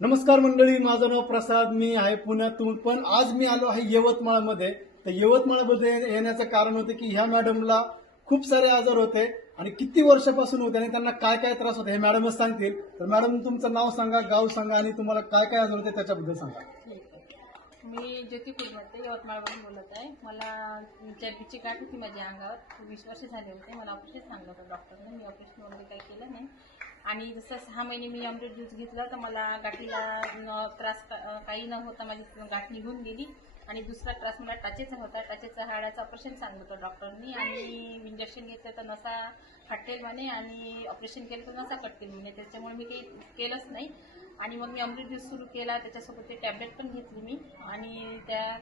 नमस्कार मंडळी, माझं नाव प्रसाद. मी आहे पुण्यातून, पण आज मी आलो आहे यवतमाळमध्ये. तर यवतमाळमध्ये येण्याचं कारण होतं की ह्या मॅडमला खूप सारे आजार होते आणि किती वर्षापासून होते आणि त्यांना काय काय त्रास होते हे मॅडमच सांगतील. तर मॅडम, तुमचं नाव सांगा, गाव सांगा आणि तुम्हाला काय काय आजार होते त्याच्याबद्दल सांगा. ठीक आहे. मी ज्योती कुलकर्णी यवतमाळवरून बोलत आहे. मला चरबीची गाठ होती माझ्या अंगावर. 20 वर्ष झाले होते. मला ऑपरेशन सांगलं होतं डॉक्टरने. मी ऑपरेशन वगैरे काही केलं नाही आणि जसं 6 महिने मी अमृत ज्यूस घेतला तर मला गाठीला त्रास काही न होता माझी गाठ निघून गेली. आणि दुसरा त्रास मला टाचेचा होता. टाचेचा हाडाचं ऑपरेशन सांगितलं होतं डॉक्टरनी आणि इंजेक्शन घेतलं तर नसा फाटेल म्हणे आणि ऑपरेशन केलं तर नसा कटकेल म्हणे. त्याच्यामुळे मी काही केलंच नाही आणि मग मी अमृत ज्यूस सुरू केला. त्याच्यासोबत ते टॅबलेट पण घेतली मी आणि त्या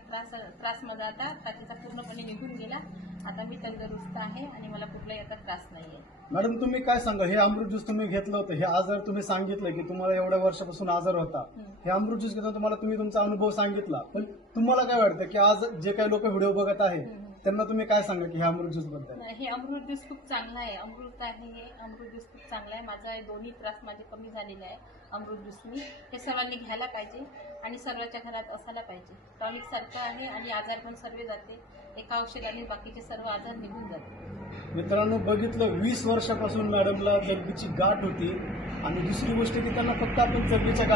त्रासमध्ये आता टाचेचा पूर्णपणे निघून गेला. आता मी तंदुरुस्त आहे आणि मला कुठलाही आता त्रास नाही आहे. मॅडम, तुम्ही काय सांगा, हे अमृत ज्यूस तुम्ही घेतलं होतं, हे आजार तुम्ही सांगितलं की तुम्हाला एवढ्या वर्षापासून आजार होता, हे अमृत ज्यूस घेताना तुम्हाला तुम्ही तुमचा अनुभव सांगितला, पण तुम्हाला काय वाटतं की आज जे काही लोक व्हिडिओ बघत आहे त्यांना तुम्ही काय सांगा की हे अमृत ज्यूस बद्दल? हे अमृत ज्यूस खूप चांगला आहे. अमृत आहे हे अमृत ज्यूस खूप चांगला आहे. माझा दोन्ही त्रास माझे कमी झालेले आहे अमृत ज्यूसनी. हे सर्वांनी घ्यायला पाहिजे आणि सर्वांच्या घरात असायला पाहिजे. टॉनिक सारखं आहे आणि आजार पण सर्व जाते. एका औषधाने बाकीचे सर्व आजार निघून जाते. मित्रांनो, बघितलं, 20 वर्षापासून मॅडमला चरबीची गाठ होती आणि दुसरी गोष्ट की त्यांना फक्त आपण चरबीच्या